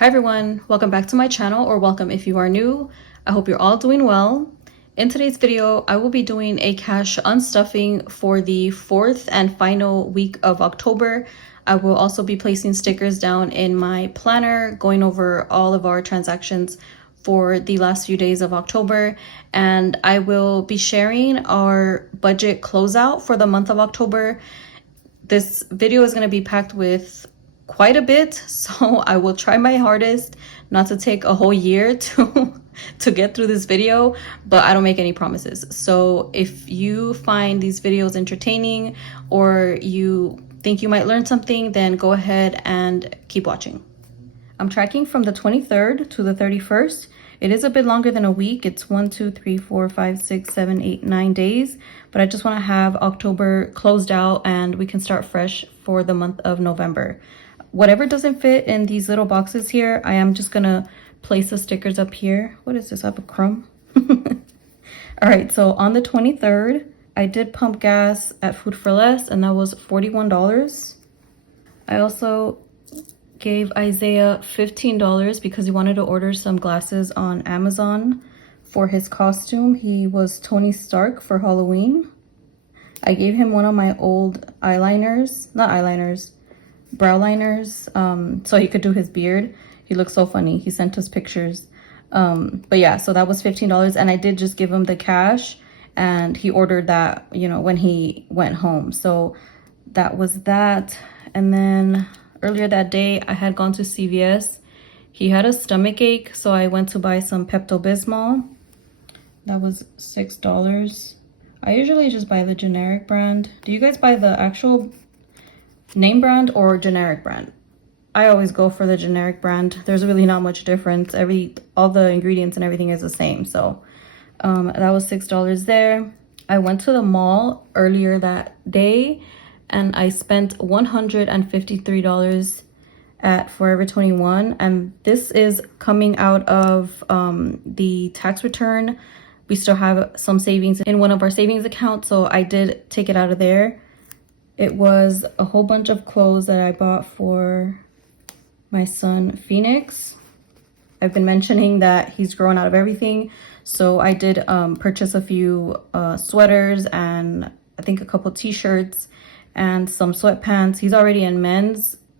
Hi everyone, welcome back to my channel, or welcome if you are new. I hope you're all doing well. In today's video, I will be doing a cash unstuffing for the fourth and final week of October. I will also be placing stickers down in my planner, going over all of our transactions for the last few days of October, and I will be sharing our budget closeout for the month of October. This video is going to be packed with quite a bit, so I will try my hardest not to take a whole year to get through this video, but I don't make any promises. So if you find these videos entertaining or you think you might learn something, then go ahead and keep watching. I'm tracking from the 23rd to the 31st. It is a bit longer than a week. It's 1, 2, 3, 4, 5, 6, 7, 8, 9 days, but I just want to have October closed out and we can start fresh for the month of November. Whatever doesn't fit in these little boxes here, I am just gonna place the stickers up here. What is this? I have a crumb. All right, so on the 23rd, I did pump gas at Food for Less, and that was $41. I also gave Isaiah $15 because he wanted to order some glasses on Amazon for his costume. He was Tony Stark for Halloween. I gave him one of my old eyeliners, not eyeliners, brow liners, so he could do his beard. He looks so funny. He sent us pictures. But yeah, so that was $15, and I did just give him the cash, and he ordered that, you know, when he went home. So that was that. And then earlier that day, I had gone to CVS. He had a stomach ache, so I went to buy some Pepto-Bismol. That was $6. I usually just buy the generic brand. Do you guys buy the actual name brand or generic brand? I always go for the generic brand. There's really not much difference. All the ingredients and everything is the same. So that was $6 there. I went to the mall earlier that day and I spent $153 at Forever 21, and this is coming out of the tax return. We still have some savings in one of our savings accounts, so I did take it out of there. It was a whole bunch of clothes that I bought for my son, Phoenix. I've been mentioning that he's grown out of everything. So I did purchase a few sweaters and I think a couple t-shirts and some sweatpants. He's already in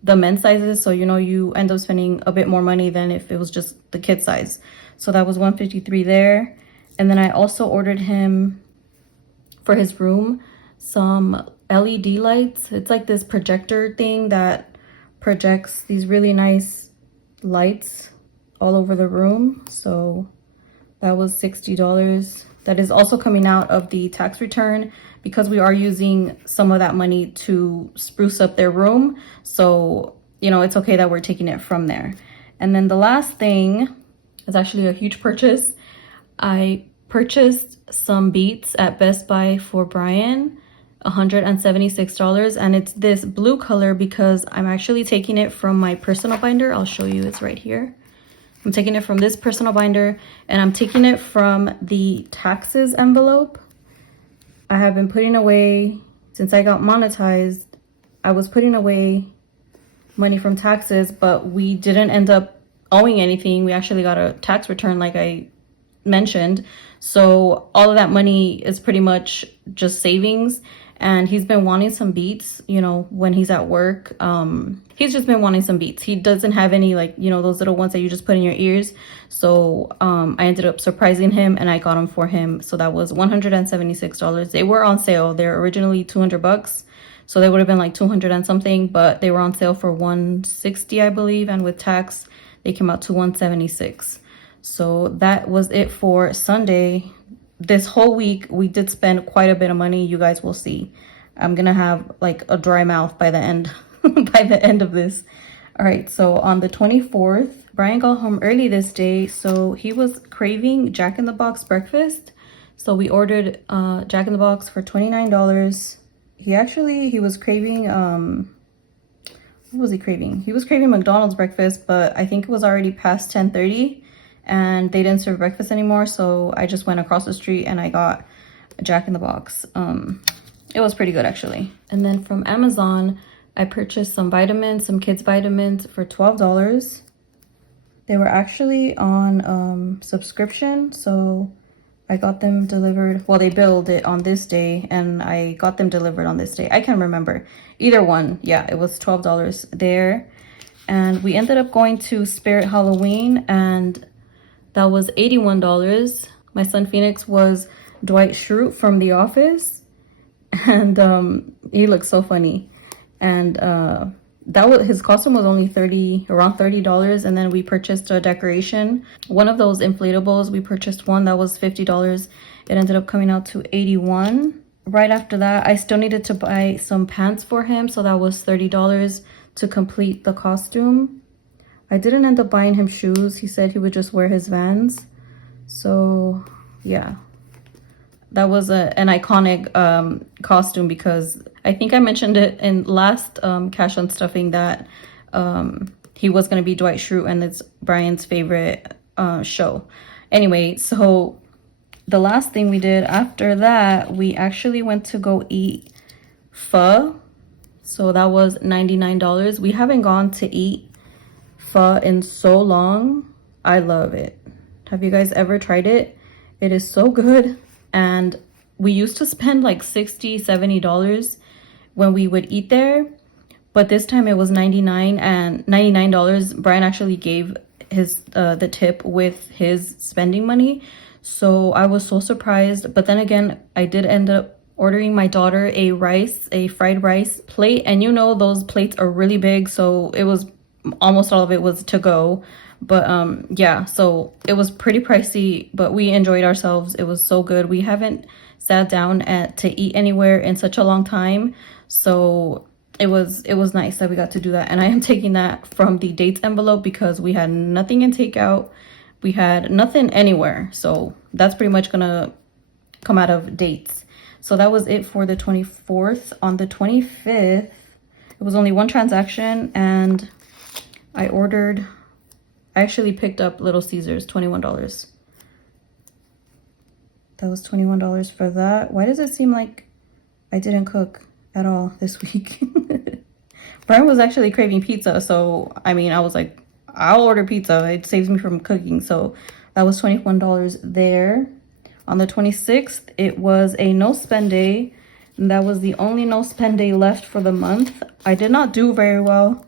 the men's sizes. So, you know, you end up spending a bit more money than if it was just the kid size. So that was $153 there. And then I also ordered him for his room some LED lights. It's like this projector thing that projects these really nice lights all over the room. So that was $60. That is also coming out of the tax return because we are using some of that money to spruce up their room. So, you know, it's okay that we're taking it from there. And then the last thing is actually a huge purchase. I purchased some beats at Best Buy for Brian. $176, and it's this blue color because I'm actually taking it from my personal binder. I'll show you, it's right here. I'm taking it from this personal binder, and I'm taking it from the taxes envelope. I have been putting away, since I got monetized, I was putting away money from taxes, but we didn't end up owing anything. We actually got a tax return like I mentioned. So all of that money is pretty much just savings. And he's been wanting some beats, you know, when he's at work. He's just been wanting some beats. He doesn't have any, like, you know, those little ones that you just put in your ears. So I ended up surprising him and I got them for him. So that was $176. They were on sale. They're originally $200. So they would have been like 200 and something, but they were on sale for $160, I believe. And with tax, they came out to $176. So that was it for Sunday. This whole week, we did spend quite a bit of money. You guys will see. I'm gonna have like a dry mouth by the end of this. All right, so on the 24th, Brian got home early this day, so he was craving Jack in the Box breakfast. So we ordered Jack in the Box for $29. He was craving what was he craving? He was craving McDonald's breakfast, but I think it was already past 10:30. And they didn't serve breakfast anymore, so I just went across the street and I got a Jack in the Box. It was pretty good actually. And then from Amazon, I purchased some vitamins, some kids vitamins for $12. They were actually on subscription, so I got them delivered. Well, they billed it on this day and I got them delivered on this day. I can't remember. Either one. Yeah, it was $12 there. And we ended up going to Spirit Halloween and that was $81. My son Phoenix was Dwight Schrute from The Office. And he looked so funny. And that was, his costume was only around $30, and then we purchased a decoration, one of those inflatables. We purchased one that was $50. It ended up coming out to $81. Right after that, I still needed to buy some pants for him, so that was $30 to complete the costume. I didn't end up buying him shoes. He said he would just wear his Vans. So yeah, that was an iconic costume, because I think I mentioned it in last Cash Unstuffing that he was going to be Dwight Schrute, and it's Brian's favorite show. Anyway, so the last thing we did after that, we actually went to go eat pho. So that was $99. We haven't gone to eat pho in so long. I love it. Have you guys ever tried it? It is so good. And we used to spend like $60-$70 when we would eat there, but this time it was $99. Brian actually gave his the tip with his spending money, so I was so surprised. But then again, I did end up ordering my daughter a fried rice plate, and you know those plates are really big, so it was almost all of it was to go. But yeah, so it was pretty pricey, but we enjoyed ourselves. It was so good. We haven't sat down to eat anywhere in such a long time, so it was nice that we got to do that. And I am taking that from the dates envelope because we had nothing in takeout, we had nothing anywhere, so that's pretty much gonna come out of dates. So that was it for the 24th. On the 25th, it was only one transaction, and I actually picked up Little Caesars, $21. That was $21 for that. Why does it seem like I didn't cook at all this week? Brian was actually craving pizza, so I mean, I was like, I'll order pizza. It saves me from cooking. So that was $21 there. On the 26th, it was a no spend day, and that was the only no spend day left for the month. I did not do very well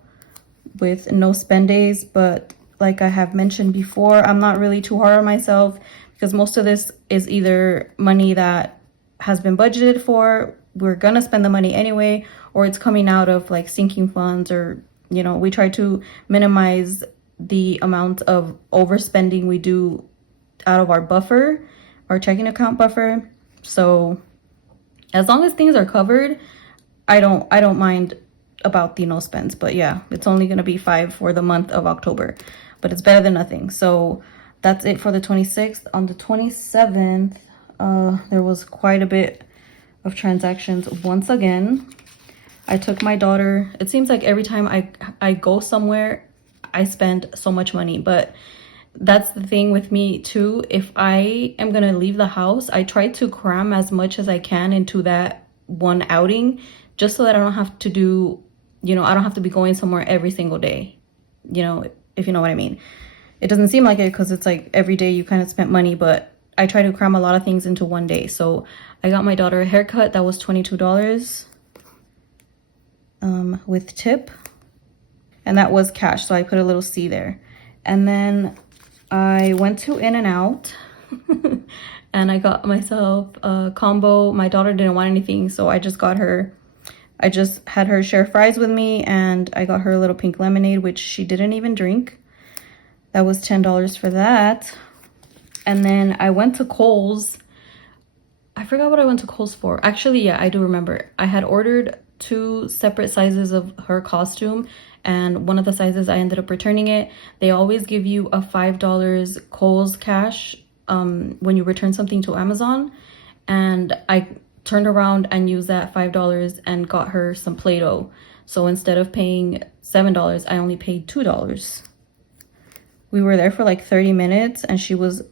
with no spend days, but like I have mentioned before, I'm not really too hard on myself because most of this is either money that has been budgeted for, we're gonna spend the money anyway, or it's coming out of like sinking funds, or you know, we try to minimize the amount of overspending we do out of our buffer, our checking account buffer. So as long as things are covered, I don't mind about the no spends. But yeah, it's only gonna be $5 for the month of October, but it's better than nothing. So that's it for the 26th. On the 27th, there was quite a bit of transactions once again. I took my daughter. It seems like every time I go somewhere, I spend so much money, but that's the thing with me too. If I am gonna leave the house, I try to cram as much as I can into that one outing, just so that I don't have to do, you know, I don't have to be going somewhere every single day, you know, if you know what I mean. It doesn't seem like it because it's like every day you kind of spent money, but I try to cram a lot of things into one day. So I got my daughter a haircut. That was $22 with tip, and that was cash, so I put a little C there. And then I went to In-N-Out and I got myself a combo. My daughter didn't want anything, so I just had her share fries with me, and I got her a little pink lemonade, which she didn't even drink. That was $10 for that. And then I went to Kohl's. I forgot what I went to Kohl's for. Actually, yeah, I do remember. I had ordered 2 separate sizes of her costume, and one of the sizes I ended up returning it. They always give you a $5 Kohl's cash when you return something to Amazon, and I turned around and used that $5 and got her some Play-Doh. So instead of paying $7, I only paid $2. We were there for like 30 minutes, and she was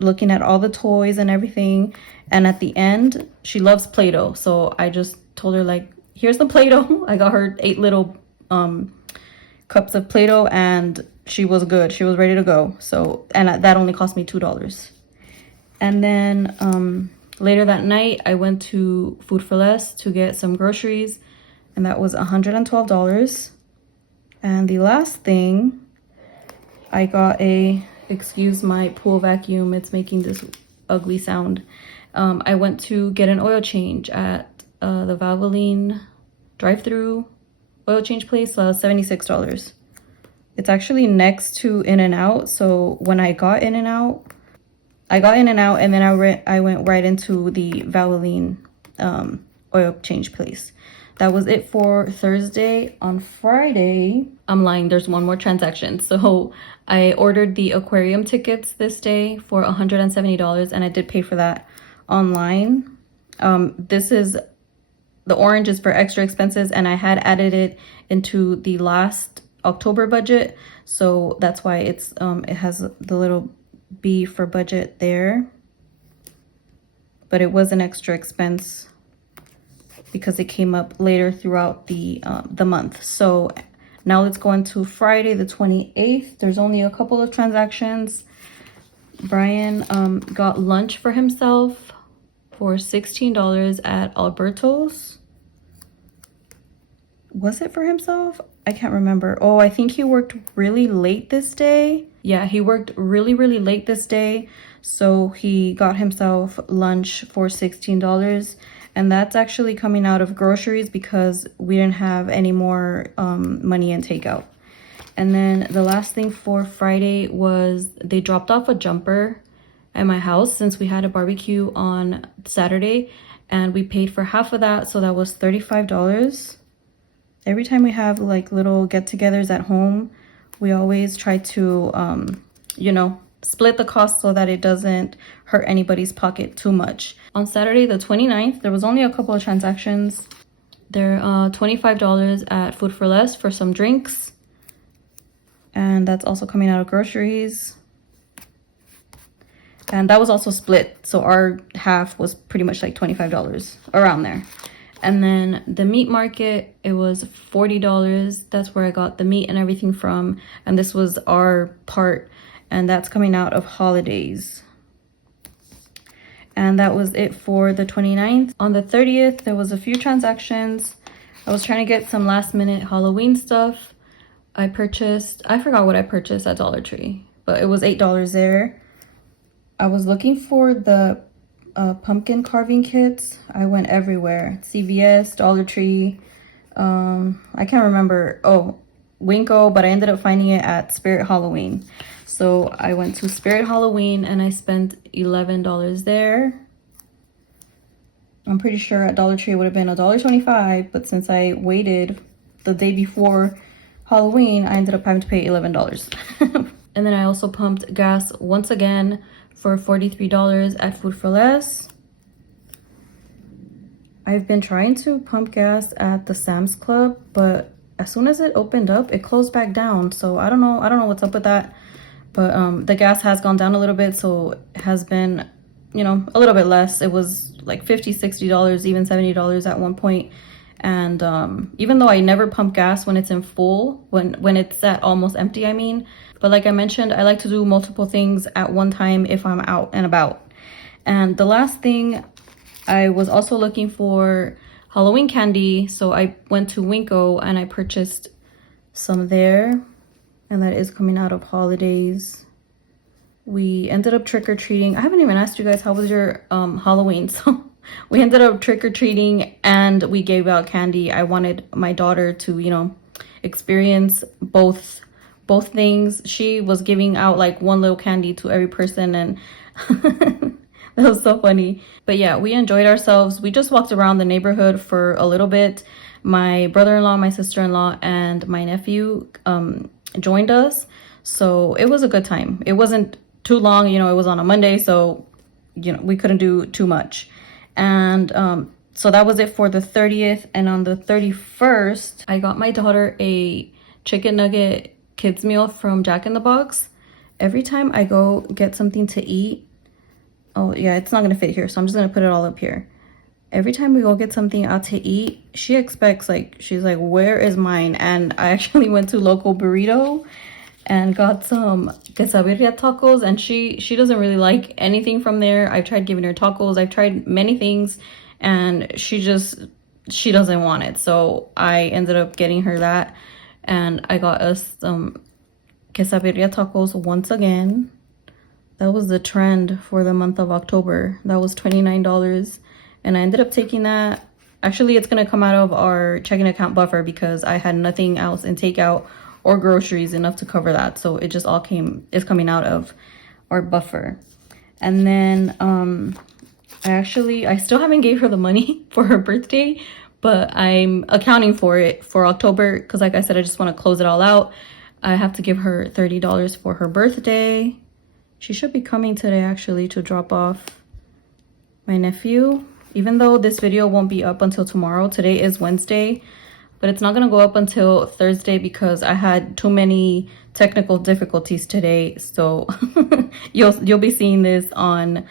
looking at all the toys and everything, and at the end, she loves Play-Doh, so I just told her, like, here's the Play-Doh. I got her 8 little cups of Play-Doh, and she was good. She was ready to go. So, and that only cost me $2. And then later that night, I went to Food for Less to get some groceries, and that was $112. And the last thing, I got excuse my pool vacuum, it's making this ugly sound. I went to get an oil change at the Valvoline drive-through oil change place, $76. It's actually next to In-N-Out, so when I got In-N-Out, and then I went right into the Valvoline oil change place. That was it for Thursday. On Friday, I'm lying, there's one more transaction. So I ordered the aquarium tickets this day for $170, and I did pay for that online. This is, the orange is for extra expenses, and I had added it into the last October budget. So that's why it's it has the little B for budget there. But it was an extra expense because it came up later throughout the month. So now let's go into Friday the 28th. There's only a couple of transactions. Brian got lunch for himself for $16 at Alberto's. Was it for himself? I can't remember. Oh, I think he worked really late this day. Yeah, he worked really late this day. So he got himself lunch for $16. And that's actually coming out of groceries because we didn't have any more money in takeout. And then the last thing for Friday was they dropped off a jumper at my house since we had a barbecue on Saturday. And we paid for half of that, so that was $35. Every time we have like little get-togethers at home, we always try to, you know, split the cost so that it doesn't hurt anybody's pocket too much. On Saturday the 29th, there was only a couple of transactions. They're $25 at Food for Less for some drinks. And that's also coming out of groceries. And that was also split. So our half was pretty much like $25, around there. And then the meat market, it was $40. That's where I got the meat and everything from. And this was our part. And that's coming out of holidays. And that was it for the 29th. On the 30th, there was a few transactions. I was trying to get some last minute Halloween stuff. I forgot what I purchased at Dollar Tree, but it was $8 there. I was looking for the pumpkin carving kits. I went everywhere. CVS, Dollar Tree. I can't remember. Oh, Winco, but I ended up finding it at Spirit Halloween. So I went to Spirit Halloween and I spent $11 there. I'm pretty sure at Dollar Tree it would have been $1.25, but since I waited the day before Halloween, I ended up having to pay $11. And then I also pumped gas once again for $43 at Food for Less. I've been trying to pump gas at the Sam's Club, but as soon as it opened up, it closed back down. So I don't know what's up with that. But the gas has gone down a little bit, so it has been, you know, a little bit less. It was like $50, $60, even $70 at one point. And even though I never pump gas when it's in full, when it's at almost empty, I mean. But like I mentioned, I like to do multiple things at one time if I'm out and about. And the last thing, I was also looking for Halloween candy. So I went to Winco and I purchased some there. And that is coming out of holidays. We ended up trick-or-treating. I haven't even asked you guys, how was your Halloween? So we ended up trick-or-treating and we gave out candy. I wanted my daughter to, you know, experience both things. She was giving out like one little candy to every person, and that was so funny. But yeah, we enjoyed ourselves. We just walked around the neighborhood for a little bit. My brother-in-law, my sister-in-law, and my nephew joined us, so it was a good time. It wasn't too long, you know, it was on a Monday, so you know we couldn't do too much. And so that was it for the 30th. And on the 31st, I got my daughter a chicken nugget kids meal from Jack in the Box. Every time I go get something to eat, oh yeah, it's not gonna fit here, so I'm just gonna put it all up here. Every time we go get something out to eat, she expects, like, she's like, where is mine? And I actually went to Local Burrito and got some quesadilla tacos, and she doesn't really like anything from there. I've tried giving her tacos, I've tried many things, and she doesn't want it. So I ended up getting her that, and I got us some quesadilla tacos once again. That was the trend for the month of October. That was $29, and I ended up taking that. Actually, it's gonna come out of our checking account buffer because I had nothing else in takeout or groceries enough to cover that. So it just all is coming out of our buffer. And then I still haven't gave her the money for her birthday, but I'm accounting for it for October because, like I said, I just want to close it all out. I have to give her $30 for her birthday. She should be coming today actually to drop off my nephew. Even though this video won't be up until tomorrow, today is Wednesday, but it's not going to go up until Thursday because I had too many technical difficulties today. So you'll be seeing this on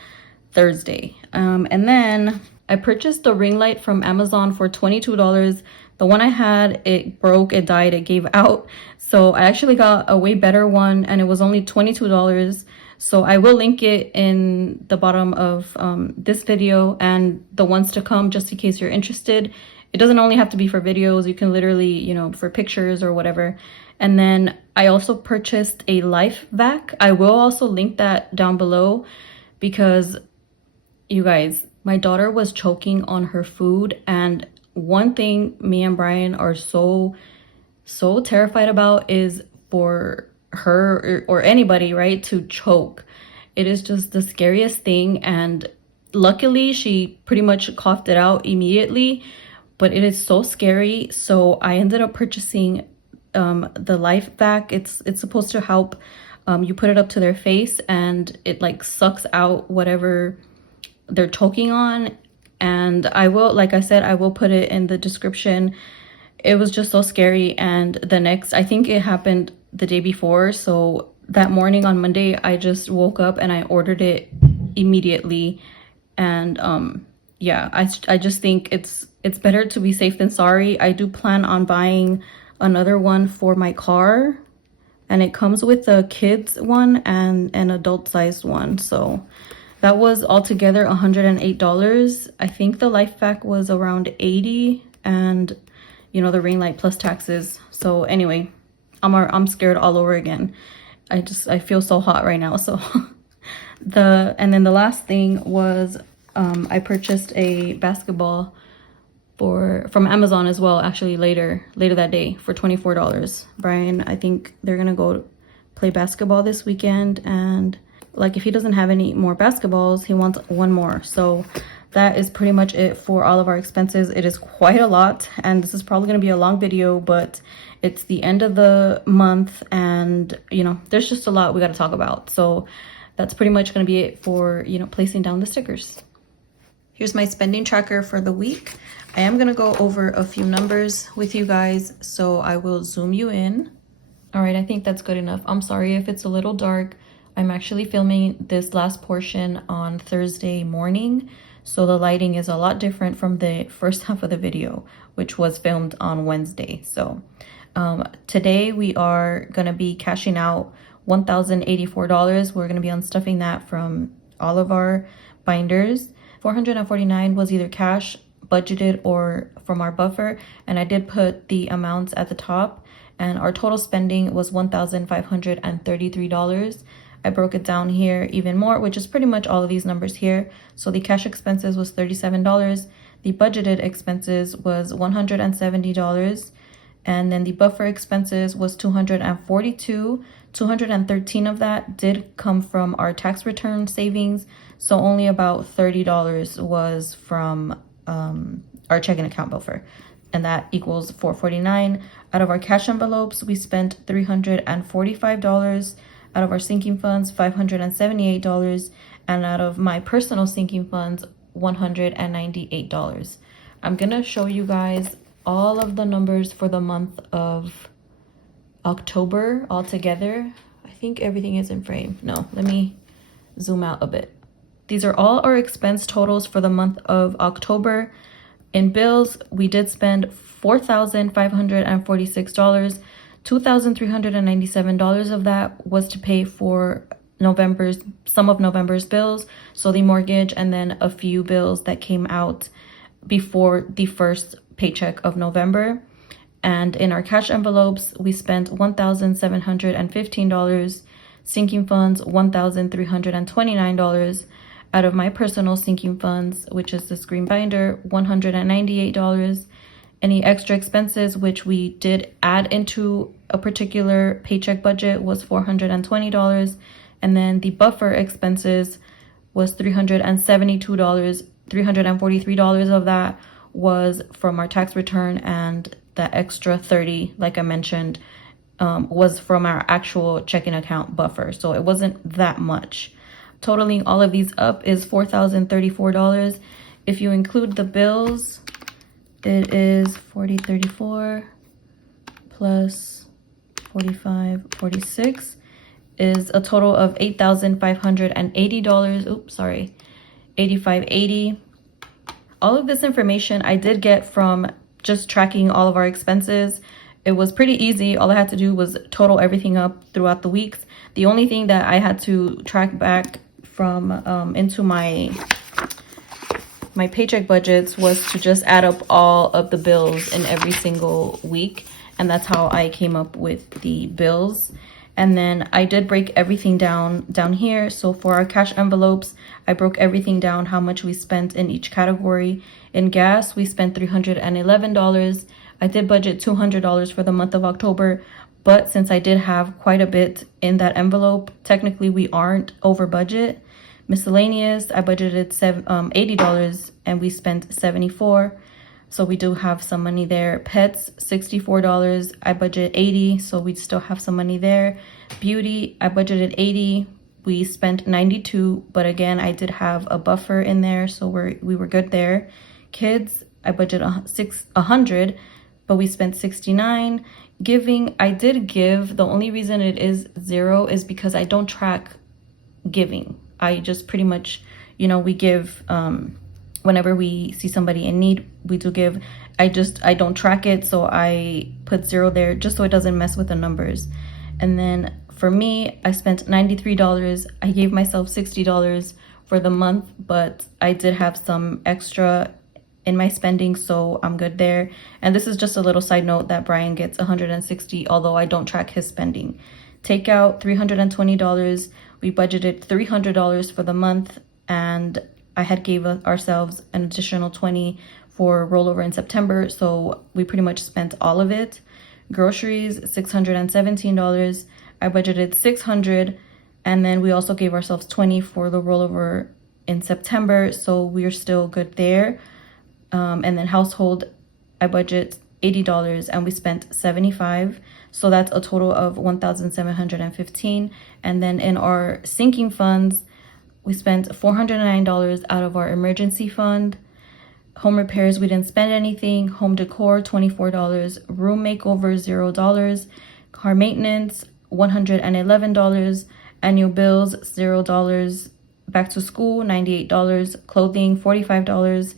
Thursday. And then I purchased the ring light from Amazon for $22. The one I had, it broke, it died, it gave out. So I actually got a way better one, and it was only $22. So I will link it in the bottom of this video and the ones to come, just in case you're interested. It doesn't only have to be for videos. You can literally, you know, for pictures or whatever. And then I also purchased a life vac. I will also link that down below because, you guys, my daughter was choking on her food, and one thing me and Brian are so terrified about is for her or anybody, right, to choke. It is just the scariest thing, and luckily she pretty much coughed it out immediately, but it is so scary. So I ended up purchasing the life vac. It's supposed to help. You put it up to their face and it like sucks out whatever they're choking on. And I will, like I said, I will put it in the description. It was just so scary. And I think it happened the day before. So that morning on Monday, I just woke up and I ordered it immediately. And yeah, I just think it's better to be safe than sorry. I do plan on buying another one for my car, and it comes with a kids one and an adult sized one. So that was altogether $108. I think the life vac was around $80, and you know, the ring light plus taxes. So anyway, I'm scared all over again. I feel so hot right now. So and then the last thing was I purchased a basketball from Amazon as well, actually later that day for $24. Brian, I think they're gonna go play basketball this weekend, and like if he doesn't have any more basketballs, he wants one more. So that is pretty much it for all of our expenses. It is quite a lot, and this is probably going to be a long video, but it's the end of the month, and you know, there's just a lot we got to talk about. So that's pretty much going to be it for, you know, placing down the stickers. Here's my spending tracker for the week. I am going to go over a few numbers with you guys, so I will zoom you in. All right, I think that's good enough. I'm sorry if it's a little dark. I'm actually filming this last portion on Thursday morning, so the lighting is a lot different from the first half of the video, which was filmed on Wednesday. So today we are going to be cashing out $1,084. We're going to be unstuffing that from all of our binders. $449 was either cash, budgeted, or from our buffer, and I did put the amounts at the top, and our total spending was $1,533. I broke it down here even more, which is pretty much all of these numbers here. So the cash expenses was $37. The budgeted expenses was $170. And then the buffer expenses was $242. $213 of that did come from our tax return savings. So only about $30 was from our checking account buffer. And that equals $449. Out of our cash envelopes, we spent $345. Out of our sinking funds, $578, and out of my personal sinking funds, $198. I'm gonna show you guys all of the numbers for the month of October altogether. I think everything is in frame. No, let me zoom out a bit. These are all our expense totals for the month of October. In bills, we did spend $4,546. $2,397 of that was to pay for some of November's bills, so the mortgage, and then a few bills that came out before the first paycheck of November. And in our cash envelopes, we spent $1,715, sinking funds $1,329, out of my personal sinking funds, which is this green binder, $198. Any extra expenses, which we did add into a particular paycheck budget, was $420. And then the buffer expenses was $372. $343 of that was from our tax return, and the extra 30, like I mentioned, was from our actual checking account buffer. So it wasn't that much. Totaling all of these up is $4,034. If you include the bills, it is 4034 plus 4546 is a total of $8,580. Oops, sorry, 8580. All of this information I did get from just tracking all of our expenses. It was pretty easy. All I had to do was total everything up throughout the weeks. The only thing that I had to track back from into my paycheck budgets was to just add up all of the bills in every single week, and that's how I came up with the bills. And then I did break everything down here. So for our cash envelopes, I broke everything down, how much we spent in each category. In gas, we spent $311. I did budget $200 for the month of October, but since I did have quite a bit in that envelope, technically we aren't over budget. Miscellaneous, I budgeted $80 and we spent $74. So we do have some money there. Pets, $64. I budgeted $80, so we still have some money there. Beauty, I budgeted $80. We spent $92, but again, I did have a buffer in there, so we were good there. Kids, I budgeted $100, but we spent $69. Giving, I did give. The only reason it is 0 is because I don't track giving. I just pretty much, we give whenever we see somebody in need, we do give. I don't track it, so I put 0 there just so it doesn't mess with the numbers. And then for me, I spent $93. I gave myself $60 for the month, but I did have some extra in my spending, so I'm good there. And this is just a little side note that Brian gets $160, although I don't track his spending. Takeout, $320. We budgeted $300 for the month, and I had gave ourselves an additional $20 for rollover in September, so we pretty much spent all of it. Groceries, $617. I budgeted $600, and then we also gave ourselves $20 for the rollover in September, so we're still good there. And then household, I budget $80 and we spent $75. So that's a total of $1,715. And then in our sinking funds, we spent $409 out of our emergency fund. Home repairs, we didn't spend anything. Home decor, $24. Room makeover, $0. Car maintenance, $111. Annual bills, $0. Back to school, $98. Clothing, $45.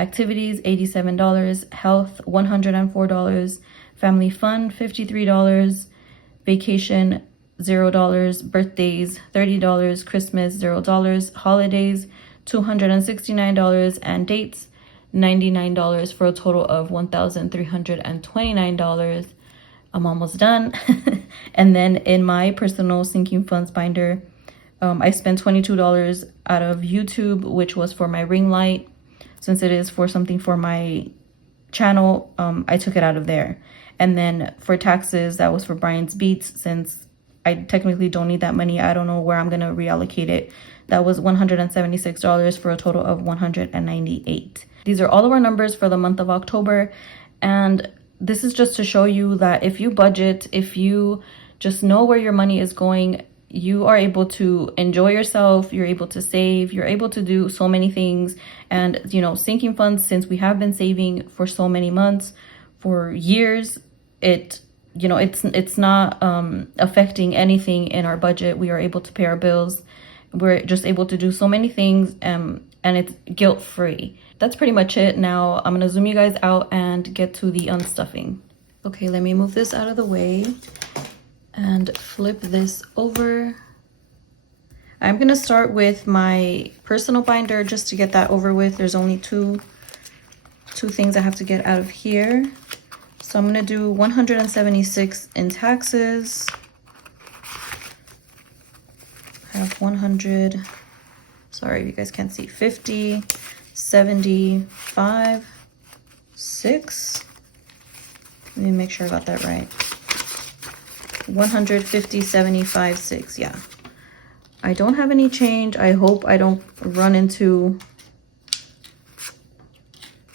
Activities, $87. Health, $104. Family fun, $53. Vacation, $0. Birthdays, $30. Christmas, $0. Holidays, $269. And dates, $99, for a total of $1,329. I'm almost done. And then in my personal sinking funds binder, I spent $22 out of YouTube, which was for my ring light. Since it is for something for my channel, I took it out of there. And then for taxes, that was for Brian's Beats. Since I technically don't need that money, I don't know where I'm going to reallocate it. That was $176 for a total of $198. These are all of our numbers for the month of October. And this is just to show you that if you budget, if you just know where your money is going, you are able to enjoy yourself, you're able to save, you're able to do so many things. And, sinking funds, since we have been saving for so many months, for years, it's not affecting anything in our budget. We are able to pay our bills. We're just able to do so many things, and it's guilt-free. That's pretty much it. Now I'm going to zoom you guys out and get to the unstuffing. Okay, let me move this out of the way and flip this over. I'm gonna start with my personal binder just to get that over with. There's only two things I have to get out of here. So I'm gonna do 176 in taxes. I have 100, sorry you guys can't see, 50, 75, 6. Let me make sure I got that right. 150, 75, 6, yeah. I don't have any change. I hope I don't run into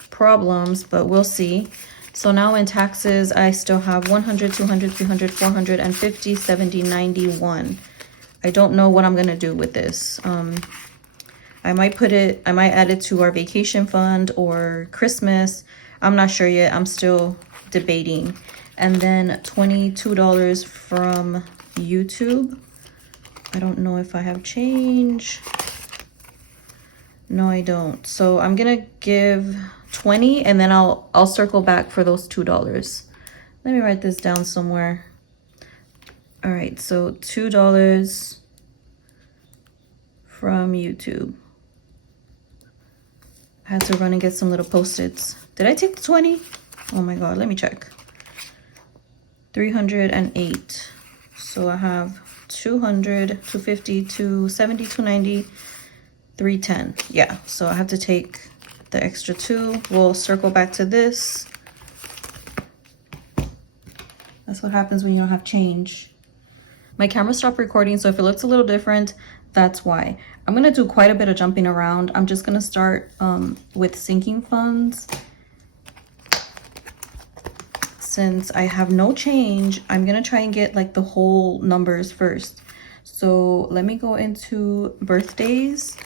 problems, but we'll see. So now in taxes, I still have 100, 200, 300, 400, and 50, 70, 91. I don't know what I'm gonna do with this. I might add it to our vacation fund or Christmas. I'm not sure yet. I'm still debating. And then $22 from YouTube. I don't know if I have change. No, I don't. So I'm gonna give 20 and then I'll circle back for those $2. Let me write this down somewhere. All right, so $2 from YouTube. I had to run and get some little Post-its. Did I take the 20? Oh my God, let me check. 308. So I have 200, 250, 270, 290, 310. Yeah, so I have to take the extra 2. We'll circle back to this. That's what happens when you don't have change. My camera stopped recording, so if it looks a little different, that's why. I'm gonna do quite a bit of jumping around. I'm just gonna start with sinking funds. Since I have no change, I'm gonna try and get like the whole numbers first. So let me go into birthdays.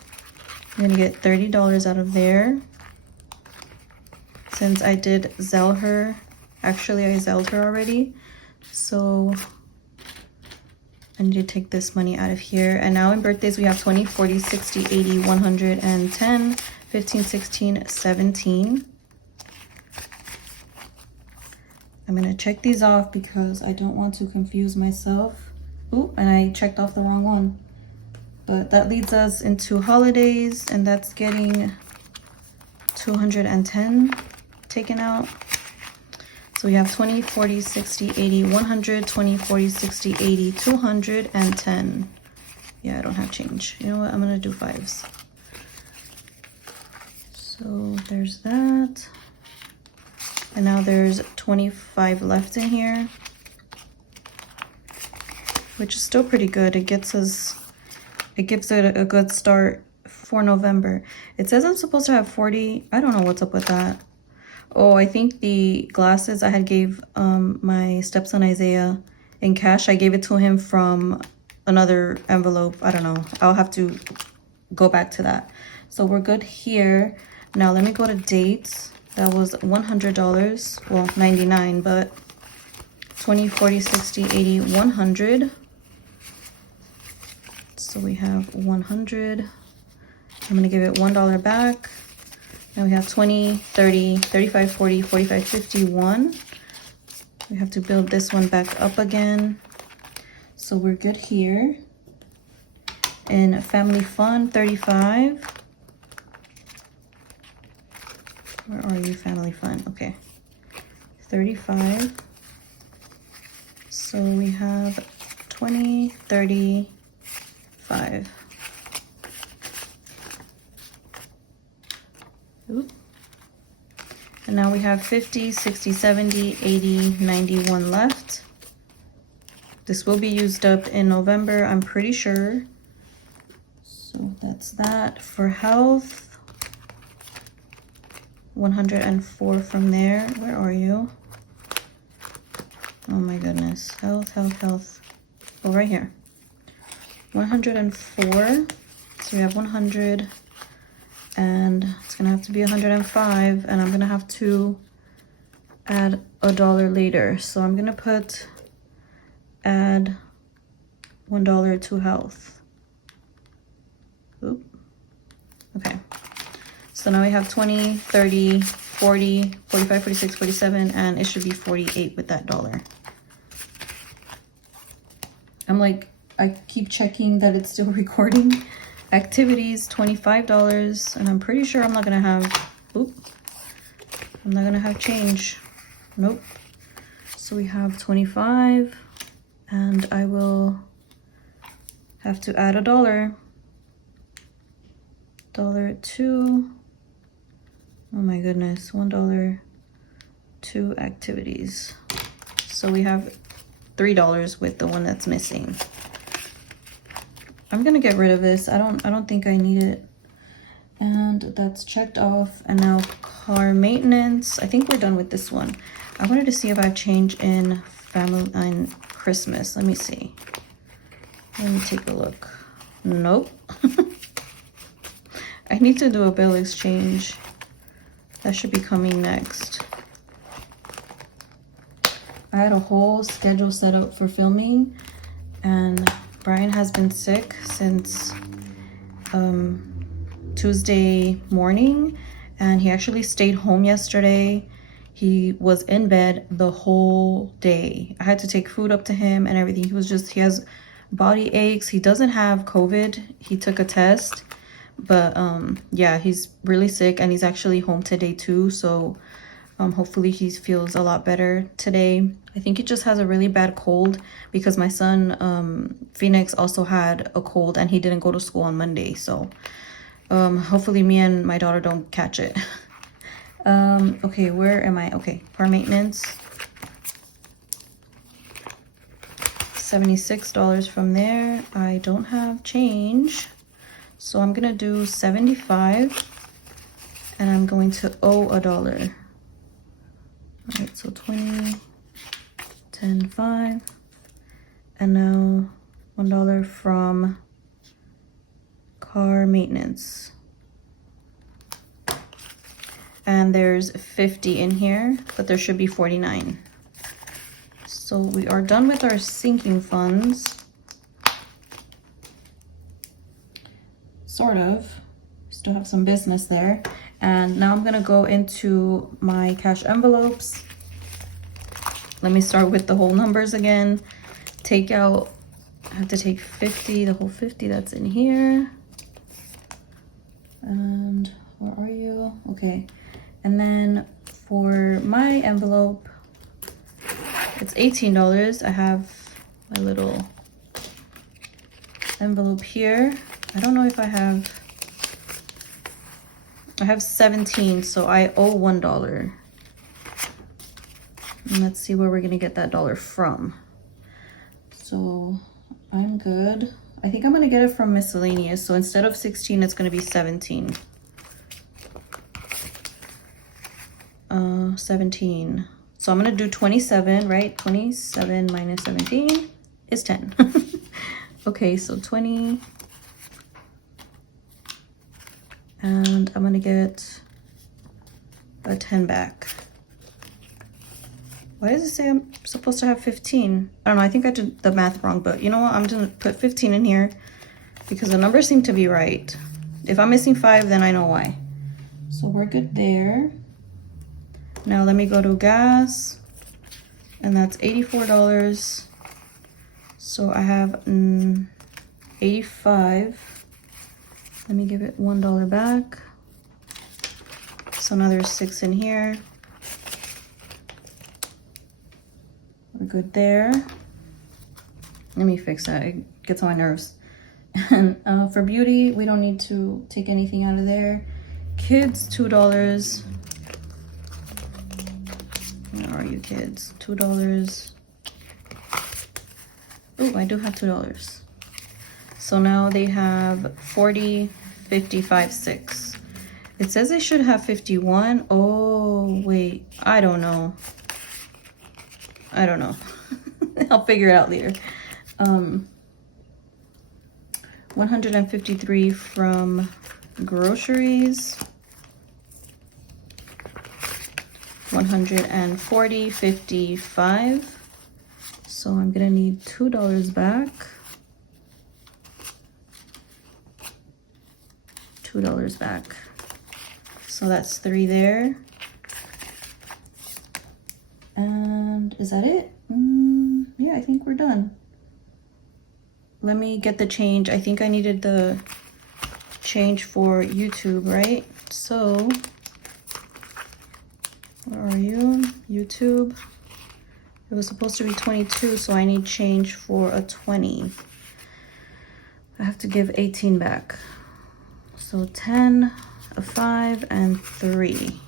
I'm gonna get $30 out of there. Since I did Zelle her, actually I Zelled her already. So I need to take this money out of here. And now in birthdays, we have 20, 40, 60, 80, 100, and 10, 15, 16, 17. I'm gonna check these off because I don't want to confuse myself. Ooh, and I checked off the wrong one. But that leads us into holidays, and that's getting 210 taken out. So we have 20, 40, 60, 80, 100, 20, 40, 60, 80, 200, and 10. Yeah, I don't have change. You know what? I'm gonna do 5s. So there's that. And now there's 25 left in here, which is still pretty good. It gives it a good start for November. It says I'm supposed to have 40. I don't know what's up with that. Oh, I think the glasses I had gave my stepson Isaiah in cash. I gave it to him from another envelope. I don't know. I'll have to go back to that. So we're good here. Now let me go to dates. That was $100. Well, 99, but 20, 40, 60, 80, 100. So we have 100. I'm gonna give it $1 back. Now we have 20, 30, 35, 40, 45, 51. We have to build this one back up again. So we're good here. In family fun, 35. Where are you, family fun? Okay, 35. So we have 20, 35. Oop. And now we have 50, 60, 70, 80, 91 left. This will be used up in November, I'm pretty sure. So that's that. For health, 104 from there. Where are you? Oh my goodness. Health, health, health. Oh, right here. 104. So we have 100. And it's gonna have to be 105, and I'm gonna have to add $1 later. So I'm gonna add $1 to health. Oop. Okay. So now we have 20, 30, 40, 45, 46, 47, and it should be 48 with that dollar. I'm like, I keep checking that it's still recording. Activities, $25, and I'm pretty sure I'm not gonna have, I'm not gonna have change. Nope. So we have 25, and I will have to add a dollar. $2. Oh my goodness, $1, 2 activities. So we have $3 with the one that's missing. I'm gonna get rid of this. I don't think I need it. And that's checked off. And now car maintenance. I think we're done with this one. I wanted to see if I've changed in family and Christmas. Let me see. Let me take a look. Nope. I need to do a bill exchange. That should be coming next. I had a whole schedule set up for filming, and Brian has been sick since Tuesday morning, and he actually stayed home yesterday. He was in bed the whole day. I had to take food up to him and everything. He has body aches. He doesn't have COVID. He took a test, but yeah, he's really sick, and he's actually home today too. So hopefully he feels a lot better today. I think he just has a really bad cold because my son Phoenix also had a cold, and he didn't go to school on Monday. So hopefully me and my daughter don't catch it. Okay, where am I? Okay, car maintenance. $76 from there. I don't have change, so I'm gonna do 75, and I'm going to owe $1. All right, so 20, 10, 5, and now $1 from car maintenance. And there's 50 in here, but there should be 49. So we are done with our sinking funds. Sort of. Still have some business there. And now I'm gonna go into my cash envelopes. Let me start with the whole numbers again. Take out, I have to take 50, the whole 50 that's in here. And where are you? Okay. And then for my envelope, it's $18. I have my little envelope here. I don't know if I have 17, so I owe $1. And let's see where we're gonna get that dollar from. So I'm good. I think I'm gonna get it from miscellaneous. So instead of 16, it's gonna be 17. 17. So I'm gonna do 27, right? 27 minus 17 is 10. Okay, so 20. And I'm gonna get a 10 back. Why does it say I'm supposed to have 15? I don't know, I think I did the math wrong, but you know what? I'm gonna put 15 in here because the numbers seem to be right. If I'm missing 5, then I know why. So we're good there. Now let me go to gas, and that's $84. So I have 85. Let me give it $1 back. So now there's 6 in here. We're good there. Let me fix that. It gets on my nerves. And for beauty, we don't need to take anything out of there. Kids, $2. Where are you, kids? $2. Oh, I do have $2. So now they have 40, 55, 6. It says they should have 51. Oh, wait. I don't know. I'll figure it out later. 153 from groceries. 140, 55. So I'm gonna need $2 back. $2 back. So that's 3 there. Is that it? Yeah, I think we're done. Let me get the change. I think I needed the change for YouTube, right? So, where are you? YouTube. It was supposed to be 22, so I need change for a 20. I have to give 18 back. So 10, a 5, and 3.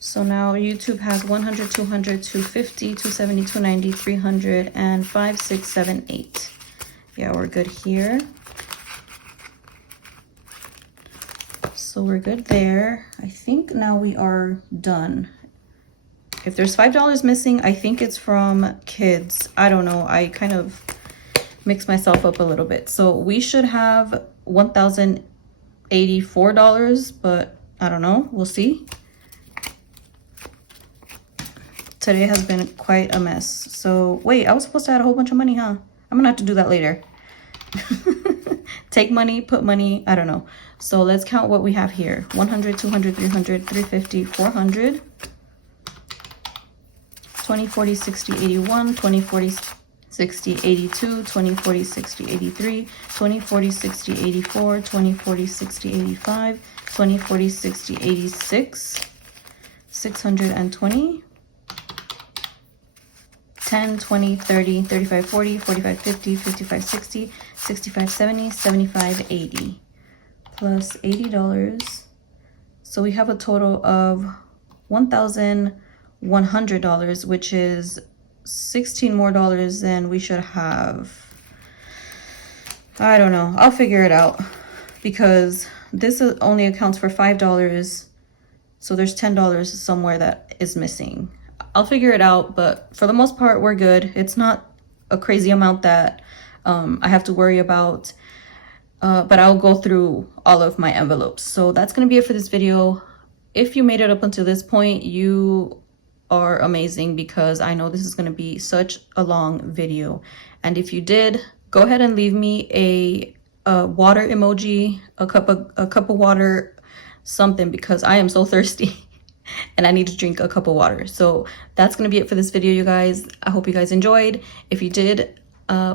So now YouTube has 100, 200, 250, 270, 290, 300, and 5, 6, 7, 8. Yeah, we're good here. So we're good there. I think now we are done. If there's $5 missing, I think it's from kids. I don't know. I kind of mixed myself up a little bit. So we should have $1,084, but I don't know. We'll see. Today has been quite a mess. So wait, I was supposed to add a whole bunch of money, huh? I'm gonna have to do that later. Take money, put money, I don't know. So let's count what we have here. 100, 200, 300, 350, 400. 20, 40, 60, 81, 20, 40, 60, 82, 20, 40, 60, 83, 20, 40, 60, 84, 20, 40, 60, 85, 20, 40, 60, 86, 620, 10, 20, 30, 35, 40, 45, 50, 55, 60, 65, 70, 75, 80, plus $80. So we have a total of $1,100, which is $16 more than we should have. I don't know. I'll figure it out because this only accounts for $5. So there's $10 somewhere that is missing. I'll figure it out, but for the most part, we're good. It's not a crazy amount that I have to worry about, but I'll go through all of my envelopes. So that's going to be it for this video. If you made it up until this point, you are amazing because I know this is going to be such a long video. And if you did, go ahead and leave me a water emoji, a cup of water, something, because I am so thirsty. And I need to drink a cup of water. So that's going to be it for this video, you guys. I hope you guys enjoyed. If you did,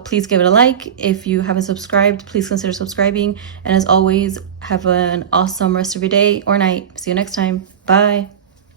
please give it a like. If you haven't subscribed, please consider subscribing. And as always, have an awesome rest of your day or night. See you next time. Bye.